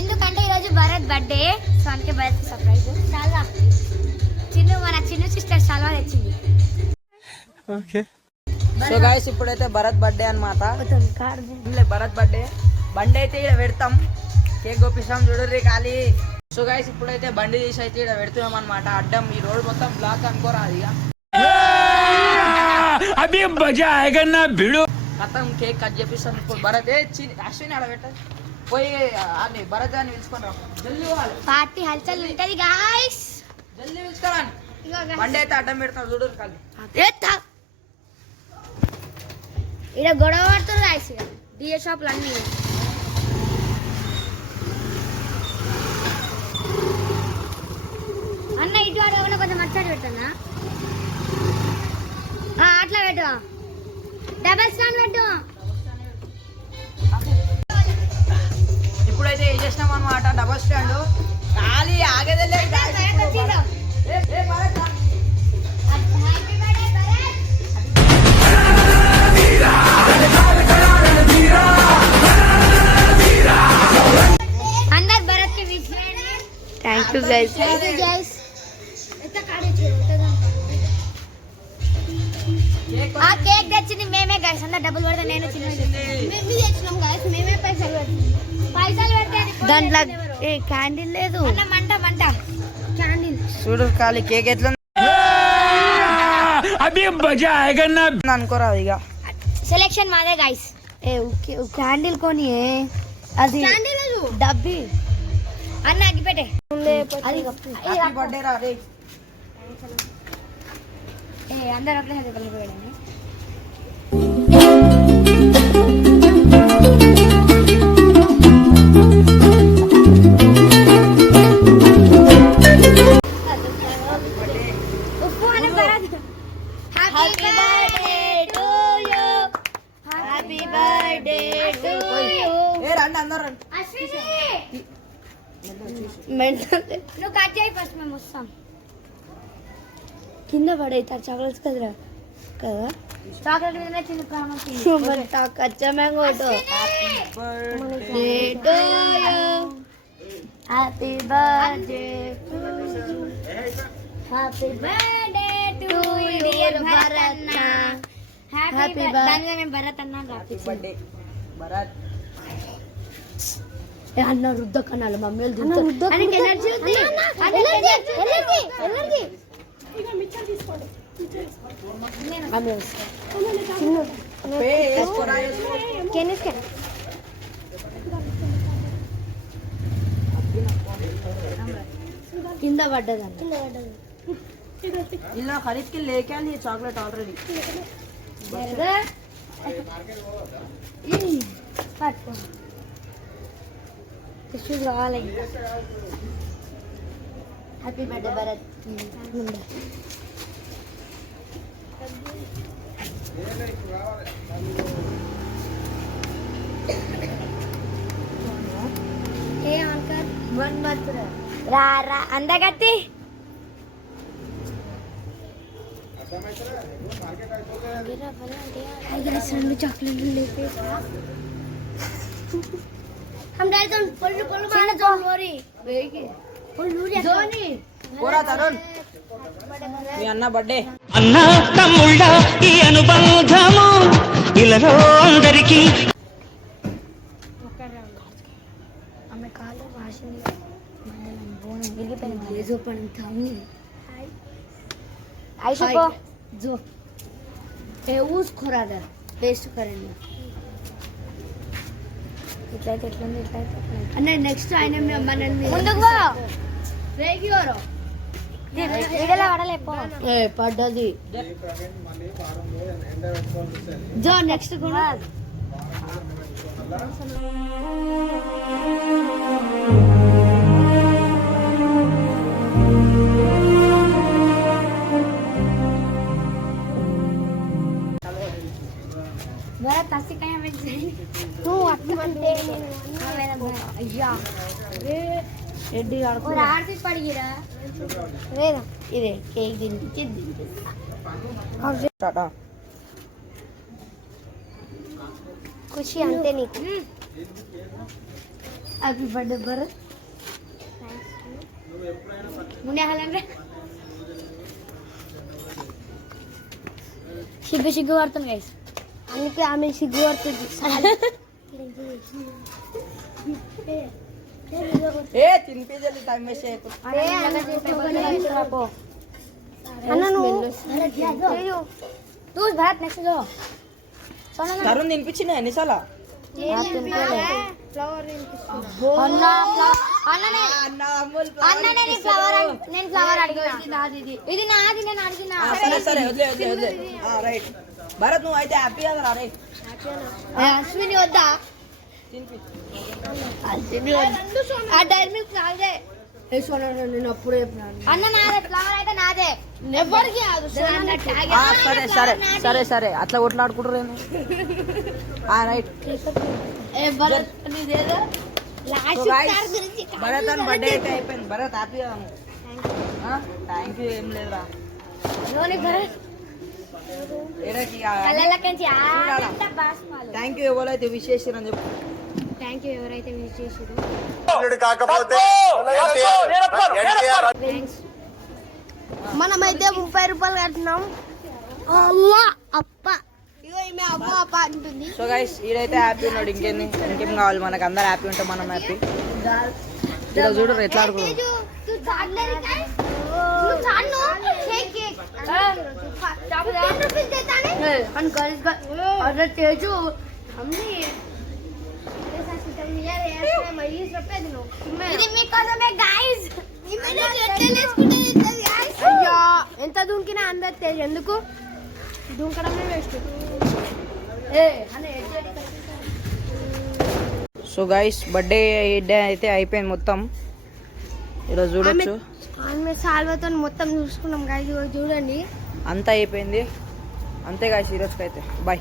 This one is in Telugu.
ఎందుకంటే ఈరోజు భరత్ బర్త్డే, సో అందుకే భరత్ సర్ప్రైజ్. చాలా మన చిన్న సిస్టర్ చాలా తెచ్చింది. ఓకే సో గైస్ ఇప్పుడైతే భరత్ బర్త్డే అన్నమాట. భరత్ బర్త్డే బండి అయితే ఇక్కడ పెడతాం, కేక్ గోపిస్తాం చూడర్రి ఖాళీ. సో గైస్ ఇప్పుడైతే బండి తీసి అయితే ఇక్కడ పెడుతున్నాం అనమాట. అడ్డం ఈ రోడ్ మొత్తం బ్లాక్ అనుకోరాదు ఇక. మొత్తం కేక్ కట్ చేపిస్తాం. ఇప్పుడు భరత్ అశ్విని ఆడ పెట్టదు పోయి అని భరత్ అని పిలుచుకొని రా, జల్దీ పోవాలి. పార్టీ హల్చల్ ఉంటది గాయ్స్, జల్దీ పిలుచుకోరాని. బండి అయితే అడ్డం పెడతాం చూడరు ఖాళీ. ఇక్కడ గొడవ పడుతుంది గాయ్స్, డిఏ షాపులు అన్నీ. అన్న ఇటు వాడు కొంచెం మర్చాడు పెట్టన్నా, అట్లా పెట్టు, డబల్ స్టాండ్ పెట్టు. ఇప్పుడైతే ఏం చేసినాం అనమాట, డబల్ స్టాండ్ ఖాళీ ఆగేదే లేదు. అందరు భరత్ కి విష్ చేయండి. Thank you guys. ఆ కేక్ తెచ్చింది మేమే గైస్, అందరు డబ్బులు పడితే నేను చిన్న తెచ్చినాం గైస్, మేమే పైసలు పెడితే దాంట్లో క్యాండిల్ లేదు. మంట మంట క్యాండిల్ చూడు ఖాళీ కేక్ ఎట్లా అనుకోరాదు ఇక. సెలెక్షన్ మాదే గైస్. క్యాండిల్ కొని అది డబ్బి అన్న అగ్గిపెట్టే అది బర్త్డే రా రే. అందరు అట్లా కలిగిపోయాడని. ఉప్పు అని Bharat. Happy birthday to you, happy birthday to you. రండి అందరు రండి. అశ్విని మెంటల్ నువ్వు కట్ చేయి ఫస్ట్, మేము వస్తాం. కింద పడేస్తారు చాక్లెట్స్ కదరా కదా. చాక్లెట్ మీద చిన్న ప్రాణం. కచ్చా mango happy birthday to you, happy birthday to you dear Bharat అన్న. Happy birthday. దానిగా మేము భరత్ అన్న బర్త్డే భరత్. అన్న రుద్ద కన్నాలి మమ్మీ ఎనర్జీ కింద పడ్డదండి. ఇలా ఖరీద్ కి లేకే అని చాక్లెట్ ఆల్రెడీ. టిష్యూస్ కావాలి. Happy birthday Bharat. రా రా అందగత్తి. రెండు చాక్లెట్లు లేపే हम डाल तो पल्लू पल्लू मारना तो लोरी वेगी लोरी जोनी పోరా తరుణ్, మీ అన్న బర్త్డే. అన్న తమ్ముళ్ళ ఈ అనుబంధము ఇలాలో అందరికీ. हमें कालो वाशिंग मंडలం బోనం విరిగిపోయింది. లేజో పని తాము आयशा को जो यूज खोरादा पेस्ट करेंगे. ఇట్లయితే ఎట్లుంది, ఇట్లయితే అన్న నెక్స్ట్ ఆయన మనల్ని ముందుకు పో. రేగియోరో వీడియోలో పడలే పో. పడ్డది. జో నెక్స్ట్ కూడా भरत अस्सी कहीं में तू अटकते अय्या రెడ్డి और आरती पड़ गई रा रे ఇదే కేక్ తినిపించి టాటా. खुशी अंते नहीं హ్యాపీ బర్త్డే భరత్. ముందే హాలండ్రే సిగ్గు పడుతుంది గైస్. అందుకే ఆమె సిగ్గు పడుతుంది. ఏ తినిపించాలి టైం వేస్ట్ చేయకు. तू भारत नेक्स्ट जो తరుణ్ తినిపించిన ఎన్నిసార్లు నేను ఫ్లవర్ అడిగినా ఇది నాది నేను అడిగినా. సరే సరే వదిలే వదిలే వదిలే. రైట్ భరత్ నువ్వు అయితే హ్యాపీ కదా రే. అశ్విని వద్దా తినిపి. ఆ డైరీ మిల్క్ నాదే. నేను అప్పుడే చెప్పినాను. అన్న నాదే ఫ్లవర్ అయితే నాదే. ఎవరికి కాదు సరే సరే సరే సరే అట్లా కొట్లాడుకుంటారు ఏమి. రైట్ భరత్ అని బర్త్డే అయితే అయిపోయింది. భరత్ హ్యాపీ కదా థ్యాంక్ యూ. ఏం లేదురా థ్యాంక్ యూ. ఎవరైతే విష్ చేసిరని చెప్పు. థ్యాంక్ యూ ఎవరైతే విజిట్ చేసారు. మనమైతే 30 రూపాయలు కట్టినాం. అప్ప ఇగో ఈమె అవ్వ అప్ప అంటుంది. సో గైస్ ఈడైతే హ్యాపీ ఉన్నాడు. ఇంకేం కావాలి మనకు? అందరు హ్యాపీ ఉంటే మనం హ్యాపీ. ఇక్కడ చూడరు ఎట్లా ఆడుకున్నారు. తేజు ఎంత దుంకినా అందరు తేజు ఎందుకు దుంకడమే waste. So guys birthday day అయితే అయిపోయింది మొత్తం. ఈరోజు చూడొచ్చు ఆమె సాల్వతో మొత్తం చూసుకున్నాం గాయస్. చూడండి అంతా అయిపోయింది. అంతే గైస్ ఈరోజుకైతే బాయ్.